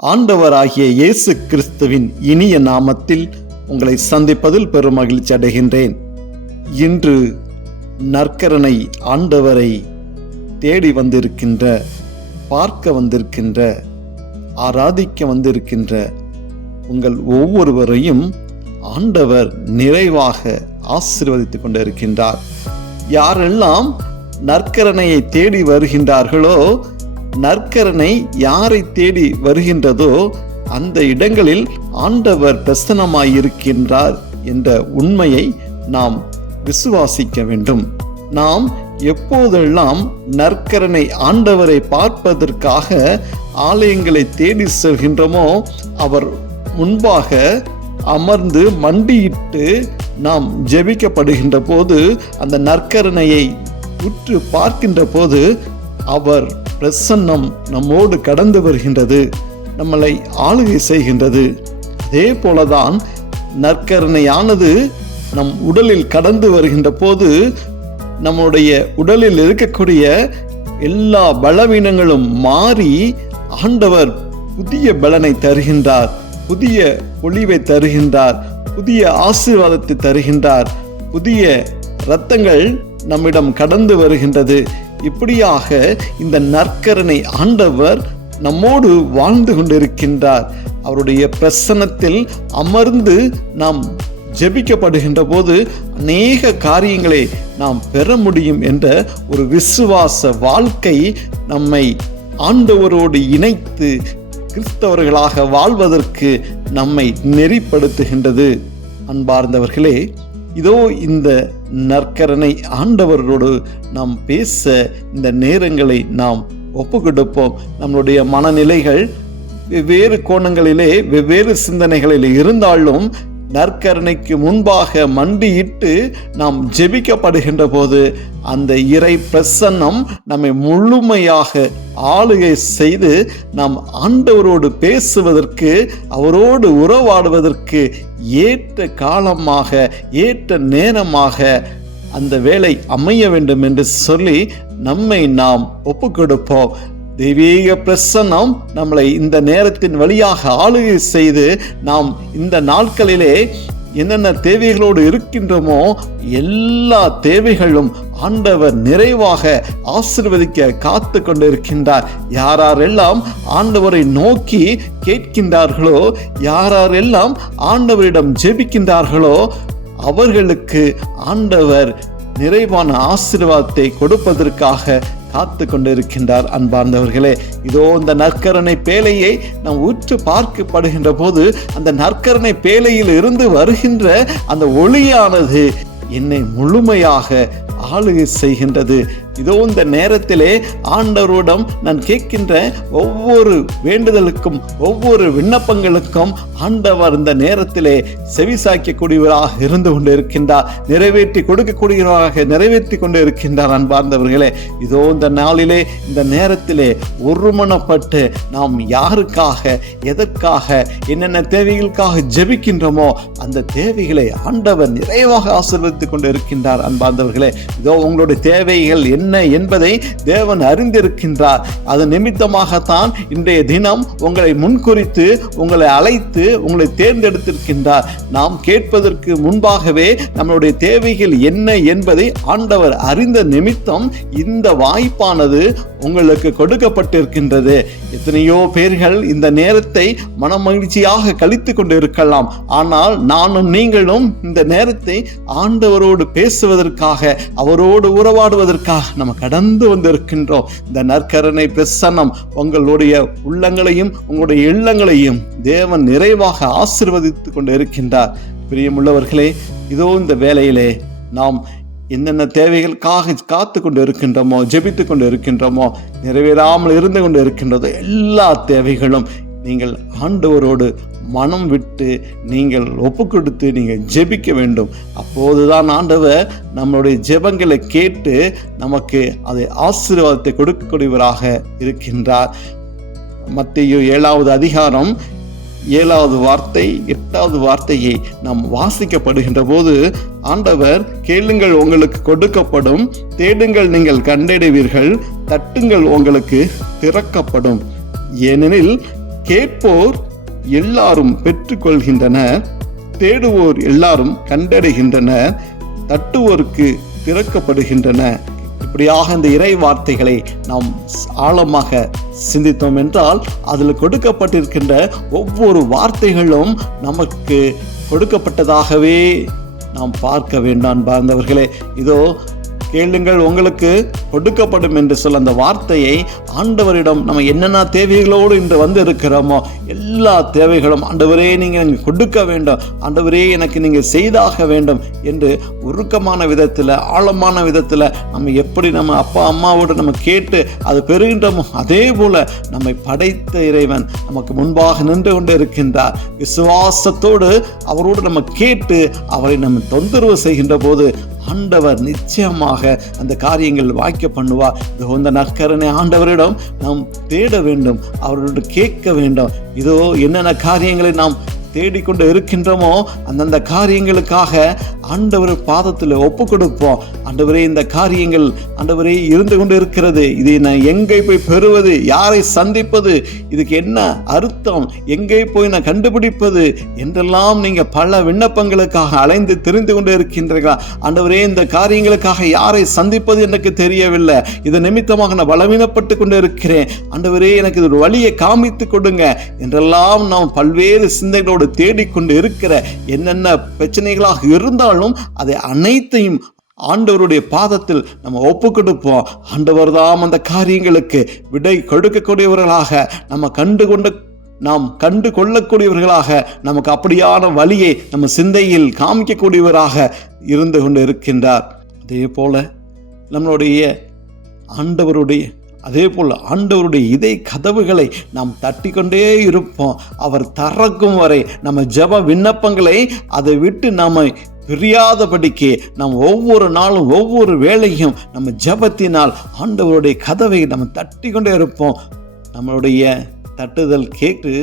ஆண்டவராகிய இயேசு கிறிஸ்துவின் இனிய நாமத்தில் உங்களை சந்திப்பதில் பெரும் மகிழ்ச்சி அடைகின்றேன். இன்று நற்கருணை ஆண்டவரை தேடி வந்திருக்கின்ற, பார்க்க வந்திருக்கின்ற, ஆராதிக்க வந்திருக்கின்ற உங்கள் ஒவ்வொருவரையும் ஆண்டவர் நிறைவாக ஆசீர்வதித்துக் கொண்டிருக்கின்றார். யாரெல்லாம் நற்கருணையை தேடி வருகின்றார்களோ, நற்கருணை யாரை தேடி வருகின்றதோ அந்த இடங்களில் ஆண்டவர் பிரசன்னமாயிருக்கின்றார் என்ற உண்மையை நாம் விசுவாசிக்க வேண்டும். நாம் எப்போதெல்லாம் நற்கருணை ஆண்டவரை பார்ப்பதற்காக ஆலயங்களை தேடி செல்கின்றோமோ, அவர் முன்பாக அமர்ந்து மண்டியிட்டு நாம் ஜெபிக்கப்படுகின்ற போது, அந்த நற்கருணையை உற்று பார்க்கின்ற போது அவர் பிரசன்னம் நம்மோடு கடந்து வருகின்றது, நம்மளை ஆளுகை செய்கின்றது. அதே போலதான் நற்கருணையானது நம் உடலில் கடந்து வருகின்ற போது நம்முடைய உடலில் இருக்கக்கூடிய எல்லா பலவீனங்களும் மாறி ஆண்டவர் புதிய பலனை தருகின்றார், புதிய ஒளிவை தருகின்றார், புதிய ஆசீர்வாதத்தை தருகின்றார், புதிய இரத்தங்கள் நம்மிடம் கடந்து வருகின்றது. இப்படியாக இந்த நற்கருணை ஆண்டவர் நம்மோடு வாழ்ந்து கொண்டிருக்கின்றார். அவருடைய பிரசன்னத்தில் அமர்ந்து நாம் ஜெபிக்கப்படுகின்ற போது அநேக காரியங்களை நாம் பெற முடியும் என்ற ஒரு விசுவாச வாழ்க்கை நம்மை ஆண்டவரோடு இணைத்து கிறிஸ்தவர்களாக வாழ்வதற்கு நம்மை நெறிப்படுத்துகின்றது. அன்பார்ந்தவர்களே, இதோ இந்த நற்கருணை ஆண்டவரோடு நாம் பேச இந்த நேரங்களை நாம் ஒப்புக்கொடுப்போம். நம்மளுடைய மனநிலைகள் வெவ்வேறு கோணங்களிலே, வெவ்வேறு சிந்தனைகளில் இருந்தாலும் நற்கருணைக்கு முன்பாக மண்டியிட்டு நாம் ஜெபிக்கப்படுகின்ற போது அந்த இறை பிரசன்னம் நம்மை முழுமையாக ஆளுகை செய்து நாம் ஆண்டவரோடு பேசுவதற்கு, அவரோடு உறவாடுவதற்கு ஏற்ற காலமாக, ஏற்ற நேரமாக அந்த வேலை அமைய வேண்டும் என்று சொல்லி நம்மை நாம் ஒப்புக்கொடுப்போம். தெய்வீக பிரசன்னம் நம்மளை இந்த நேரத்தின் வழியாக ஆளுகை செய்து நாம் இந்த நாட்களிலே என்னென்ன தேவைகளோடு இருக்கின்றோமோ எல்லா தேவைகளும் ஆண்டவர் நிறைவாக ஆசீர்வதிக்க காத்து கொண்டிருக்கின்றார். யாரெல்லாம் ஆண்டவரை நோக்கி கேட்கின்றார்களோ, யாரெல்லாம் ஆண்டவரிடம் ஜெபிக்கின்றார்களோ அவர்களுக்கு ஆண்டவர் நிறைவான ஆசீர்வாதத்தை கொடுப்பதற்காக காத்து கொண்டிருக்கின்றார். அன்பார்ந்தவர்களே, இதோ இந்த நற்கருணை பேழையை நாம் உற்று பார்க்கப்படுகின்ற போது அந்த நற்கருணை பேழையில் இருந்து வருகின்ற அந்த ஒளியானது என்னை முழுமையாக ஆளுகை செய்கின்றது. இதோ இந்த நேரத்திலே ஆண்டவரிடம் நான் கேட்கின்ற ஒவ்வொரு வேண்டுதலுக்கும், ஒவ்வொரு விண்ணப்பங்களுக்கும் ஆண்டவர் இந்த நேரத்திலே செவிசாய்க்கக்கூடியவராக இருந்து கொண்டு இருக்கின்றார், நிறைவேற்றி கொடுக்கக்கூடியவராக நிறைவேற்றி கொண்டு இருக்கின்றார். அன்பார்ந்தவர்களே, இதோ இந்த நாளிலே, இந்த நேரத்திலே ஒருமனப்பட்டு நாம் யாருக்காக, எதற்காக, என்னென்ன தேவைகளுக்காக ஜெபிக்கின்றோமோ அந்த தேவைகளை ஆண்டவர் நிறைவாக ஆசீர்வதித்துக் கொண்டு இருக்கின்றார். அன்பார்ந்தவர்களே, இதோ உங்களுடைய தேவைகள் என்ன என்பதை தேவன் அறிந்திருக்கின்றார். அது நிமித்தமாகத்தான் இன்றைய தினம் உங்களை முன்குறித்து, உங்களை அழைத்து, உங்களை தேர்ந்தெடுத்திருக்கின்றார். நாம் கேட்பதற்கு முன்பாகவே நம்மளுடைய தேவைகள் என்ன என்பதை ஆண்டவர் அறிந்த நிமித்தம் இந்த வாய்ப்பானது உங்களுக்கு கொடுக்கப்பட்டிருக்கின்றது. எத்தனையோ பேர்கள் இந்த நேரத்தை மனமகிழ்ச்சியாக கழித்து கொண்டு இருக்கலாம். ஆனால் நானும் நீங்களும் இந்த நேரத்தை ஆண்டவரோடு பேசுவதற்காக, அவரோடு உறவாடுவதற்காக நம்ம கடந்து வந்திருக்கின்றோம். இந்த நற்கருணை பிரசன்னம் உங்களுடைய உள்ளங்களையும் உங்களுடைய இல்லங்களையும் தேவன் நிறைவாக ஆசீர்வதித்துக் கொண்டு இருக்கின்றார். பிரியமுள்ளவர்களே, இதோ இந்த வேளையிலே நாம் என்னென்ன தேவைகளுக்காக காத்து கொண்டு இருக்கின்றோமோ, ஜெபித்து கொண்டு இருக்கின்றோமோ, நிறைவேறாமல் இருந்து கொண்டு இருக்கின்றதோ எல்லா தேவைகளும் நீங்கள் ஆண்டவரோடு மனம் விட்டு நீங்கள் ஒப்பு கொடுத்து நீங்கள் ஜெபிக்க வேண்டும். அப்போதுதான் ஆண்டவர் நம்மளுடைய ஜெபங்களை கேட்டு நமக்கு அதை ஆசீர்வாதத்தை கொடுக்கக்கூடியவராக இருக்கின்றார். மத்தேயு 7வது அதிகாரம் 7வது வார்த்தை 8வது வார்த்தையை நாம் வாசிக்கப்படுகின்ற போது ஆண்டவர், கேளுங்கள் உங்களுக்கு கொடுக்கப்படும், தேடுங்கள் நீங்கள் கண்டடைவீர்கள், தட்டுங்கள் உங்களுக்கு திறக்கப்படும். ஏனெனில் கேட்போர் எல்லாரும் பெற்றுக்கொள்கின்றனர், தேடுவோர் எல்லாரும் கண்டடைகின்றனர், தட்டுவோருக்கு திறக்கப்படுகின்றன. இப்படியாக இந்த இறை வார்த்தைகளை நாம் ஆழமாக சிந்தித்தோம் என்றால் அதில் கொடுக்கப்பட்டிருக்கின்ற ஒவ்வொரு வார்த்தைகளும் நமக்கு கொடுக்கப்பட்டதாகவே நாம் பார்க்க வேண்டாம். பார்ந்தவர்களே, இதோ கேளுங்கள் உங்களுக்கு கொடுக்கப்படும் என்று சொல்ல அந்த வார்த்தையை ஆண்டவரிடம் நம்ம என்னென்ன தேவைகளோடு இன்று வந்து இருக்கிறோமோ எல்லா தேவைகளும் ஆண்டவரே நீங்கள் கொடுக்க வேண்டும், ஆண்டவரே எனக்கு நீங்கள் செய்தாக வேண்டும் என்று உருக்கமான விதத்தில் ஆழமான விதத்தில் நம்ம எப்படி நம்ம அப்பா அம்மாவோடு நம்ம கேட்டு அது பெறுகின்றோமோ அதே போல நம்மை படைத்த இறைவன் நமக்கு முன்பாக நின்று கொண்டு இருக்கின்றார். விசுவாசத்தோடு அவரோடு நம்ம கேட்டு அவரை நம்ம தொந்தரவு செய்கின்ற போது ஆண்டவர் நிச்சயமாக அந்த காரியங்கள் வாய்க்க பண்ணுவார். இந்த நற்கருணை ஆண்டவரிடம் நாம் தேட வேண்டும், அவரோடு கேட்க வேண்டும். இதோ என்னென்ன காரியங்களை நாம் தேடிக்கொண்டு இருக்கின்றோமோ அந்தந்த காரியங்களுக்காக ஆண்டவர் பாதத்தில் ஒப்பு கொடுப்போம். ஆண்டவரே, இந்த காரியங்கள் ஆண்டவரே இருந்து கொண்டு இருக்கிறது, இதை நான் எங்கே போய் பெறுவது, யாரை சந்திப்பது, இதுக்கு என்ன அர்த்தம், எங்கே போய் நான் கண்டுபிடிப்பது என்றெல்லாம் நீங்க பல விண்ணப்பங்களுக்காக அலைந்து தெரிந்து கொண்டு இருக்கின்றீர்களா? ஆண்டவரே, இந்த காரியங்களுக்காக யாரை சந்திப்பது எனக்கு தெரியவில்லை, இது நிமித்தமாக நான் பலவீனப்பட்டு கொண்டு இருக்கிறேன், ஆண்டவரே எனக்கு இது ஒரு வழியை காமித்து கொடுங்க என்றெல்லாம் நாம் பல்வேறு சிந்தைகளோடு தேடிக்கொண்டு இருக்கிற என்னென்ன பிரச்சனைகளாக இருந்தாலும் அதை அனைத்தையும் ஆண்டவருடைய பாதத்தில் நம்ம ஒப்பு கொடுப்போம். ஆண்டவர் தான் அந்த காரியங்களுக்கு விடை கொடுக்கக்கூடியவர்களாக நாம் கண்டு கொள்ளக்கூடியவர்களாக நமக்கு அப்படியான வழியை நம்ம சிந்தையில் காமிக்கக்கூடியவராக இருந்து கொண்டு இருக்கின்றார். அதே போல ஆண்டவருடைய இதய கதவுகளை நாம் தட்டி கொண்டே இருப்போம். அவர் திறக்கும் வரை நம்ம ஜெப விண்ணப்பங்களை அதை விட்டு நம்மை பிரியாதபடிக்கு நாம் ஒவ்வொரு நாளும் ஒவ்வொரு வேளையும் நம்ம ஜெபத்தினால் ஆண்டவருடைய கதவை நம்ம தட்டி கொண்டே இருப்போம். நம்மளுடைய தட்டுதல் கேட்டு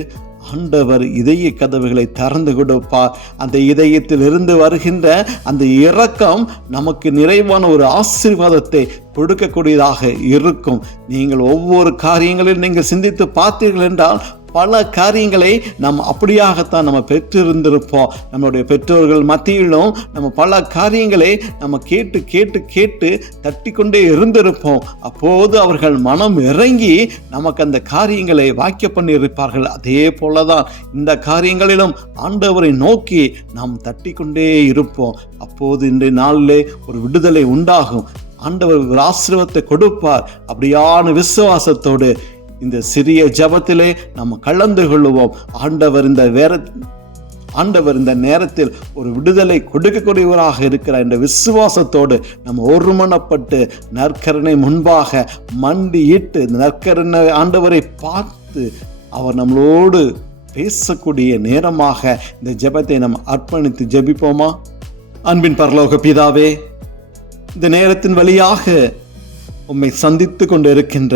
ஆண்டவர் இதய கதவுகளை திறந்து கொடுப்பார். அந்த இதயத்தில் இருந்து வருகின்ற அந்த இரக்கம் நமக்கு நிறைவான ஒரு ஆசீர்வாதத்தை கொடுக்கக்கூடியதாக இருக்கும். நீங்கள் ஒவ்வொரு காரியங்களில் நீங்கள் சிந்தித்து பார்த்தீர்கள் என்றால் பல காரியங்களை நாம் அப்படியாகத்தான் நம்ம பெற்றிருந்திருப்போம். நம்மளுடைய பெற்றோர்கள் மத்தியிலும் நம்ம பல காரியங்களை நம்ம கேட்டு கேட்டு கேட்டு தட்டி கொண்டே இருந்திருப்போம். அப்போது அவர்கள் மனம் இறங்கி நமக்கு அந்த காரியங்களை வாக்கிய பண்ணி இருப்பார்கள். அதே போலதான் இந்த காரியங்களிலும் ஆண்டவரை நோக்கி நாம் தட்டி கொண்டே இருப்போம். அப்போது இன்றைய நாளிலே ஒரு விடுதலை உண்டாகும். ஆண்டவர் ஒரு ஆசீர்வாதத்தை கொடுப்பார். அப்படியான விசுவாசத்தோடு இந்த சிறிய ஜெபத்திலே நம்ம கலந்து கொள்ளுவோம். ஆண்டவர் இந்த நேரத்தில் ஒரு விடுதலை கொடுக்கக்கூடியவராக இருக்கிற இந்த விசுவாசத்தோடு நம்ம ஒருமனப்பட்டு நற்கருணை முன்பாக மண்டியிட்டு நற்கருணை ஆண்டவரை பார்த்து அவர் நம்மளோடு பேசக்கூடிய நேரமாக இந்த ஜெபத்தை நம்ம அர்ப்பணித்து ஜெபிப்போமா? அன்பின் பரலோக பிதாவே, இந்த நேரத்தின் வழியாக உம்மை சந்தித்து கொண்டு இருக்கின்ற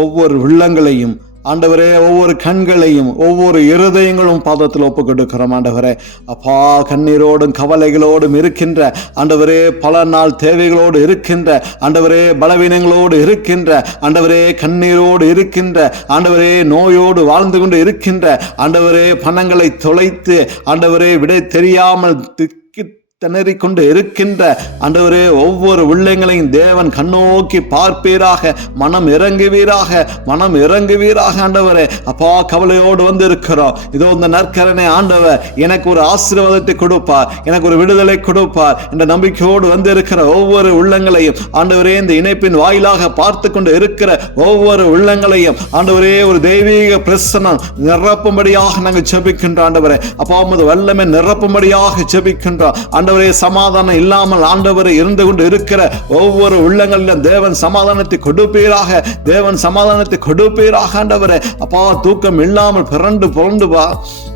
ஒவ்வொரு உள்ளங்களையும் ஆண்டவரே, ஒவ்வொரு கண்களையும் ஒவ்வொரு இருதயங்களும் பாதத்தில் ஒப்பு கொடுக்கிறோம். ஆண்டவரே அப்பா, கண்ணீரோடும் கவலைகளோடும் இருக்கின்ற ஆண்டவரே, பல நாள் தேவைகளோடு இருக்கின்ற ஆண்டவரே, பலவீனங்களோடு இருக்கின்ற ஆண்டவரே, கண்ணீரோடு இருக்கின்ற ஆண்டவரே, நோயோடு வாழ்ந்து கொண்டு இருக்கின்ற ஆண்டவரே, பணங்களை தொலைத்து ஆண்டவரே விடை தெரியாமல் திணறிக் கொண்டு இருக்கின்ற ஆண்டவரே, ஒவ்வொரு உள்ளங்களையும் தேவன் கண்ணோக்கி பார்ப்பீராக, மனம் இறங்குவீராக ஆண்டவரே. அப்பா, கவலையோடு வந்து இருக்கிறோம். இதோ இந்த நற்கருணை ஆண்டவர் எனக்கு ஒரு ஆசீர்வாதத்தை கொடுப்பார், எனக்கு ஒரு விடுதலை கொடுப்பார் என்ற நம்பிக்கையோடு வந்து இருக்கிற ஒவ்வொரு உள்ளங்களையும் ஆண்டவரே, இந்த இணைப்பின் வாயிலாக பார்த்து கொண்டு இருக்கிற ஒவ்வொரு உள்ளங்களையும் ஆண்டவரே, ஒரு தெய்வீக பிரசன்னம் நிரப்பும்படியாக நாங்கள் ஜெபிக்கின்றோம். ஆண்டவரே அப்பா, உமது வல்லமை நிரப்பும்படியாக ஜெபிக்கின்றோம். ஆண்டவரே, சமாதானம் இல்லாமல் ஆண்டவரை இருந்து கொண்டு இருக்கிற ஒவ்வொரு உள்ளங்களிலும் தேவன் சமாதானத்தை கொடுப்பீராக ஆண்டவரே. அப்பா, தூக்கம் இல்லாமல் புரண்டு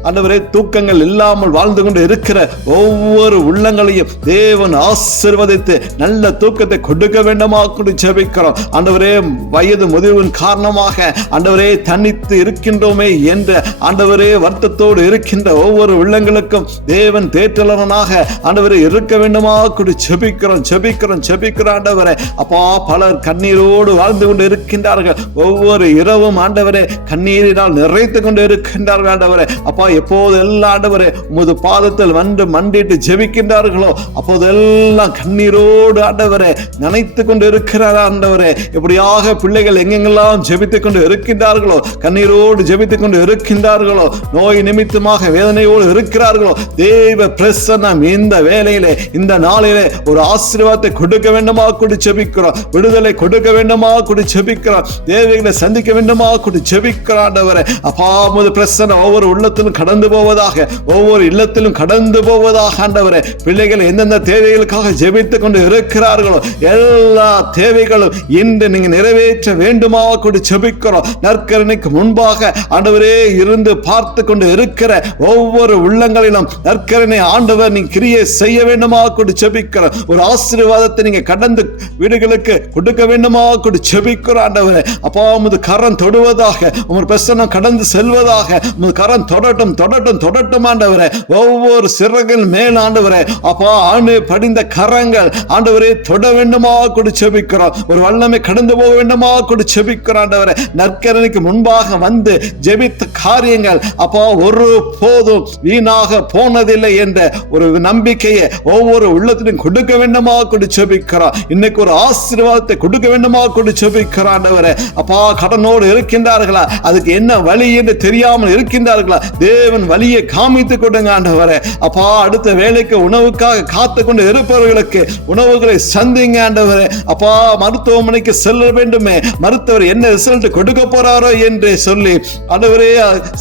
ஆண்டவரே தூக்கங்கள் இல்லாமல் வாழ்ந்து கொண்டு இருக்கிற ஒவ்வொரு உள்ளங்களையும் தேவன் ஆசீர்வதித்து நல்ல தூக்கத்தை கொடுக்க வேண்டுமா கூட ஜெபிக்கிறோம். ஆண்டவரே வயது முதிர்வின் காரணமாக ஆண்டவரே தனித்து இருக்கின்றோமே என்ற ஆண்டவரே வருத்தத்தோடு இருக்கின்ற ஒவ்வொரு உள்ளங்களுக்கும் தேவன் தேற்றலவனாக ஆண்டவரே இருக்க வேண்டுமா கூட ஜெபிக்கிறோம் ஜெபிக்கிறோம் ஜெபிக்கிறோம் ஆண்டவரே. அப்பா பலர் கண்ணீரோடு வாழ்ந்து கொண்டு இருக்கின்றார்கள். ஒவ்வொரு இரவும் ஆண்டவரே கண்ணீரினால் நிறைத்து கொண்டு இருக்கின்றார்கள் ஆண்டவரே. அப்பா எப்போதெல்லாம் ஆண்டவரே உமது பாதத்தில் வந்து மண்டிட்டு ஜெபிக்கின்றார்களோ அப்போதெல்லாம் கண்ணீரோடு ஆண்டவரே நினைத்து கொண்டு இருக்கிறார் ஆண்டவரே. எப்படியாக பிள்ளைகள் எங்கெங்கெல்லாம் ஜெபித்துக் கொண்டு இருக்கின்றார்களோ, கண்ணீரோடு ஜெபித்துக் கொண்டு இருக்கின்றார்களோ, நோய் நிமித்தமாக வேதனையோடு இருக்கிறார்களோ, தேவ பிரசன்னம் இந்த வேளையிலே இந்த நாளிலே ஒரு ஆசீர்வாதத்தை கொடுக்க வேண்டுமா கூட ஜெபிக்கிறோம். விடுதலை கொடுக்க வேண்டுமா கூட ஜெபிக்கிறோம். தேவைகளை சந்திக்க வேண்டுமா கூட ஜெபிக்கிறோம் ஆண்டவரே. அப்பா உமது பிரசன்னம் ஒவ்வொரு உள்ளத்திலும் கடந்து போவதாக, ஒவ்வொரு இல்லத்திலும் கடந்து போவதாக ஆண்டவரே. பிள்ளைகள் எந்தெந்த தேவைகளுக்காக ஜெபித்துக் கொண்டு இருக்கிறார்களோ எல்லா தேவைகளும் இன்று நீங்க நிறைவேற்ற வேண்டுமா கூட ஜெபிக்கிறோம். நற்கருணைக்கு முன்பாக ஆண்டவரே இருந்து பார்த்து கொண்டு இருக்கிற ஒவ்வொரு உள்ளங்களிலும் நற்கருணை ஆண்டவர் நீங்க கிரியை செய்ய வேண்டுமா கூட ஜெபிக்கிறோம். ஒரு ஆசீர்வாதத்தை நீங்க கடந்து வீடுகளுக்கு கொடுக்க வேண்டுமா கூட ஜெபிக்கிறோம் ஆண்டவரே. அப்பா உமது கரம் தொடுவதாக, உமது பிரசன்னம் கடந்து செல்வதாக, உமது கரம் தொடட்டும் தொடட்டும் தொடட்டும் ஆண்டவரே. ஒவ்வொரு சிறகில் மேல் ஆண்டவரே அப்பா ஆண்டு படிந்த கரங்கள் ஆண்டவரே தொட வேண்டுமா கூட ஜெபிக்கிறோம். ஒரு வல்லமை கடந்து போக வேண்டுமா கூட ஜெபிக்கிறோம் ஆண்டவரே. நற்கருணைக்கு முன்பாக வந்து ஜெபித்த காரியங்கள் அப்பா ஒரு போதும் வீணாக போனதில்லை என்ற ஒரு நம்பிக்கையை ஒவ்வொரு உள்ளத்திலும் கொடுக்க வேண்டுமா கூட ஜெபிக்கிறோம். இன்னைக்கு ஒரு ஆசீர்வாதத்தை கொடுக்க வேண்டுமா கூட ஜெபிக்கிறோம் ஆண்டவரே. அப்பா கடனோடு இருக்கின்றார்களா, அதுக்கு என்ன வழி என்று தெரியாமல் இருக்கின்றார்களா, தேவன் வழியை காமித்து கொடுங்க ஆண்டவரே. அப்பா அடுத்த வேலைக்கு உணவுக்காக காத்து கொண்டு இருப்பவர்களுக்கு உணவுகளை சந்திங்க ஆண்டவரே. அப்பா மருத்துவமனைக்கு செல்ல வேண்டுமே, மருத்துவர் என்ன ரிசல்ட் கொடுக்க போறாரோ என்று சொல்லி ஆண்டவரே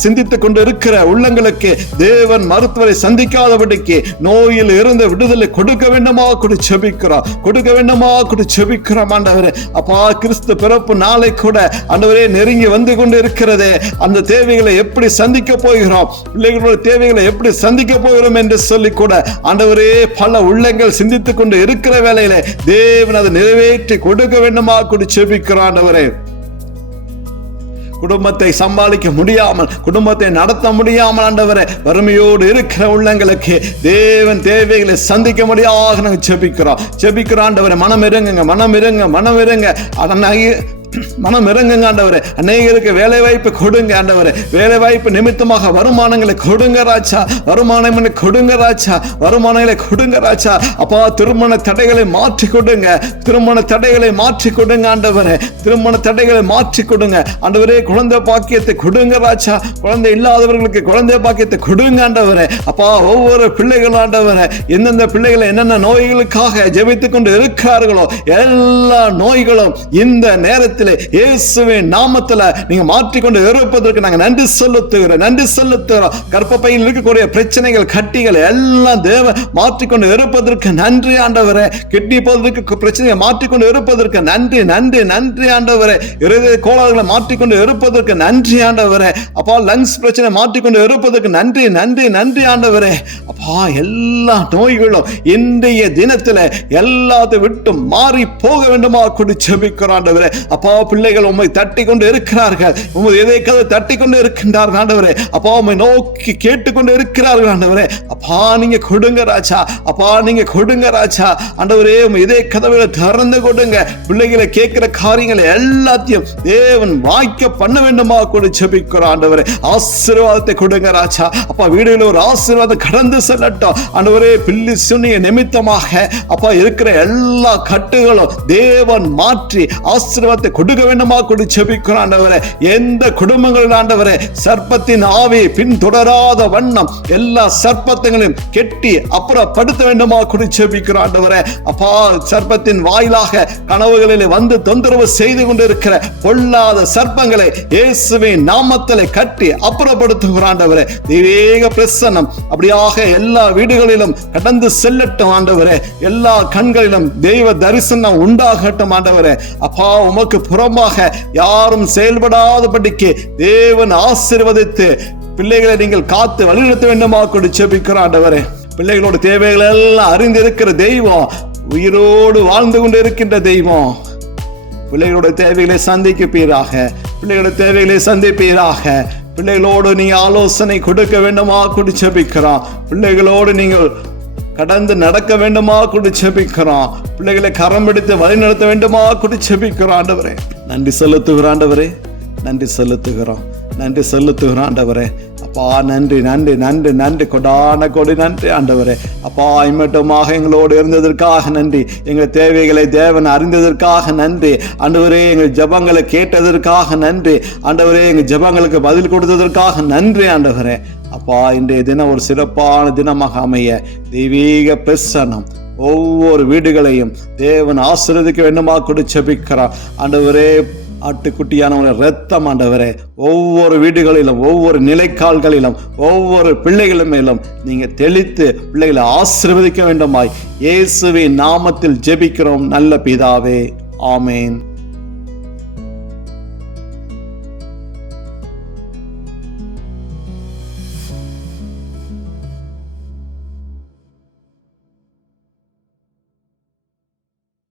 சிந்தித்துக் கொண்டு இருக்கிற உள்ளங்களுக்கு தேவன் மருத்துவரை சந்திக்காதபடிக்கு நோயில் இருந்து விடுதலை கொடுக்க வேண்டுமா கூட ஜெபிக்கிறோம், கொடுக்க வேண்டுமா கூட ஜெபிக்கிறோம் ஆண்டவரே. அப்பா கிறிஸ்து பிறப்பு நாளை கூட ஆண்டவரே நெருங்கி வந்து கொண்டு இருக்கிறதே, அந்த தேவைகளை எப்படி சந்திக்க போகிறோம், பிள்ளைகளோட தேவைகளை எப்படி சந்திக்க போகிறோம் என்று சொல்லி கூட ஆண்டவரே பல உள்ளங்கள் சிந்தித்துக் கொண்டு இருக்கிற வேளையிலே தேவன் அதை நிறைவேற்றி கொடுக்க வேண்டுமா கூட ஜெபிக்கிறோம் ஆண்டவரே. குடும்பத்தை சமாளிக்க முடியாமல், குடும்பத்தை நடத்த முடியாமல் ஆண்டவரே வறுமையோடு இருக்கிற உள்ளங்களுக்கு தேவன் தேவைகளை சந்திக்க முடியாத நாங்கள் ஜெபிக்கிறோம் ஆண்டவரே. மனம் இறங்குங்க, மனம் இறங்க, மனம் இறங்க, மனம் இறங்குங்க ஆண்டவரே. அநேகருக்கு வேலை வாய்ப்பு கொடுங்க ஆண்டவரே. வேலை வாய்ப்பு நிமித்தமாக வருமானங்களை கொடுங்க ராஜா, வருமானம் கொடுங்க ராஜா, வருமானங்களை கொடுங்க ராஜா. அப்பா திருமண தடைகளை மாற்றி கொடுங்க, திருமண தடைகளை மாற்றி கொடுங்க ஆண்டவரே, திருமண தடைகளை மாற்றி கொடுங்க ஆண்டவரே. குழந்தை பாக்கியத்தை கொடுங்க ராஜா, குழந்தை இல்லாதவர்களுக்கு குழந்தை பாக்கியத்தை கொடுங்க ஆண்டவரே. அப்பா ஒவ்வொரு பிள்ளைகள் ஆண்டவரே எந்தெந்த பிள்ளைகளை என்னென்ன நோய்களுக்காக ஜெபித்துக் கொண்டு இருக்கிறார்களோ எல்லா நோய்களும் இந்த நேரத்தில் இயேசுவின் நாமத்தில் நீங்க மாற்றிக்கொண்டு இருப்பதற்கு நாங்கள் நன்றி செலுத்துகிறோம். கர்ப்பப்பையில் இருக்கக்கூடிய பிரச்சனைகள் கட்டிகள் எல்லாம் தேவ மாற்றிக்கொண்டு இருப்பதற்கு நன்றி ஆண்டவரே. கிட்னி போவதற்கு பிரச்சனையை மாற்றிக்கொண்டு இருப்பதற்கு நன்றி நன்றி நன்றி ஆண்டவரே. இருதய கோளாறுகளை மாற்றிக்கொண்டு இருப்பதற்கு நன்றி ஆண்டவரே. அப்பா லங்ஸ் பிரச்சனை மாற்றிக்கொண்டு இருப்பதற்கு நன்றி நன்றி நன்றி ஆண்டவரே. அப்பா எல்லா நோய்களும் இன்றைய தினத்தில் எல்லாத்தை விட்டு மாறி போக வேண்டுமா கூட ஜெபிக்கிறோம் ஆண்டவரே. அப்பா பிள்ளைகள் உம்மை தட்டி கொண்டு இருக்கிறார்கள், உமது இதய கதவை தட்டி கொண்டு இருக்கின்றார்கள் ஆண்டவரே. அப்பா உம்மை நோக்கி கேட்டுக்கொண்டு இருக்கிறார்கள் ஆண்டவரே. அப்பா நீங்க கொடுங்க ராஜா, அப்பா நீங்க கொடுங்க ராஜா ஆண்டவரே. உம்மை இதய கதவை திறந்து கொடுங்க. பிள்ளைகளை கேட்கிற காரியங்களை எல்லாத்தையும் தேவன் வாய்க்க பண்ண வேண்டுமா கூட ஜெபிக்கிறோம் ஆண்டவரே. ஆசீர்வாதத்தை கொடுங்க ராஜா. அப்பா வீடுகளில் ஒரு ஆசீர்வாதம் கடந்து செல்லட்டும் ஆண்டவரே. பிள்ளை சுனிய நிமித்தமாக அப்பா இருக்கிற எல்லா கட்டுகளும் தேவன் மாற்றி ஆசீர்வாதத்தை கொடுக்க வேண்டுமா கூட ஜெபிக்கிறோம் ஆண்டவரே. எந்த குடும்பங்கள் ஆண்டவரே சர்ப்பத்தின் ஆவி பின்தொடராத வண்ணம் எல்லா சர்ப்பத்தையும் கெட்டி அப்புறப்படுத்த வேண்டுமா கூட ஜெபிக்கிறோம் ஆண்டவரே. அப்பா சர்ப்பத்தின் வாயிலாக கனவுகளில் வந்து தொந்தரவு செய்து கொண்டிருக்கிற பொல்லாத சர்ப்பங்களை இயேசுவின் நாமத்தில் கட்டி அப்புறப்படுத்துகிறோம் ஆண்டவரே. தெய்வீக பிரசன்னம் அப்படியாக எல்லா வீடுகளிலும் கடந்து செல்லட்டும் ஆண்டவரே. எல்லா கண்களிலும் தெய்வ தரிசனம் உண்டாகட்டும் ஆண்டவரே. அப்பா உமக்கு புறமாக யாரும் செயல்படாதபடிக்கு தேவன் ஆசீர்வதித்து பிள்ளைகளை நீங்கள் காத்து வழிநடத்த வேண்டுமா கூட ஜெபிக்கிறோம் ஆண்டவரே. பிள்ளைகளோட தேவைகள் எல்லாம் அறிந்திருக்கிற தெய்வம், உயிரோடு வாழ்ந்து கொண்டு இருக்கின்ற தெய்வம், பிள்ளைகளோட தேவைகளை சந்திப்பீராக, பிள்ளைகளோட தேவைகளை சந்திப்பீராக. பிள்ளைகளோடு நீங்க ஆலோசனை கொடுக்க வேண்டுமா கூட ஜெபிக்கிறோம். பிள்ளைகளோடு நீங்கள் கடந்து நடக்க வேண்டுமா கூட ஜெபிக்கிறோம். பிள்ளைகளை கரம் பிடித்து வழி நடத்த வேண்டுமா கூட ஜெபிக்கிறோம் ஆண்டவரே. நன்றி செலுத்துகிறோம் ஆண்டவரே, நன்றி செலுத்துகிறோம், நன்றி செலுத்துகிறோம் ஆண்டவரே. அப்பா நன்றி நன்றி நன்றி நன்றி, கொடான கொடி நன்றி ஆண்டவரே. அப்பா இம்மட்டுமாக எங்களோடு இருந்ததற்காக நன்றி. எங்கள் தேவைகளை தேவன் அறிந்ததற்காக நன்றி ஆண்டவரே. எங்கள் ஜெபங்களை கேட்டதற்காக நன்றி ஆண்டவரே. எங்கள் ஜெபங்களுக்கு பதில் கொடுத்ததற்காக நன்றி ஆண்டவரே. அப்பா இன்றைய தினம் ஒரு சிறப்பான தினமாக அமைய தெய்வீக பிரசன்னம் ஒவ்வொரு வீடுகளையும் தேவன் ஆசீர்வதிக்க வேண்டுமா கூட ஜெபிக்கிறார் ஆண்டவரே. ஆட்டுக்குட்டியானவன இரத்தம் ஆண்டவரே ஒவ்வொரு வீடுகளிலும், ஒவ்வொரு நிலைக்கால்களிலும், ஒவ்வொரு பிள்ளைகளும் மேலும் நீங்க தெளித்து பிள்ளைகளை ஆசீர்வதிக்க வேண்டுமாய் இயேசுவின் நாமத்தில் ஜெபிக்கிறோம் நல்ல பிதாவே, ஆமேன்.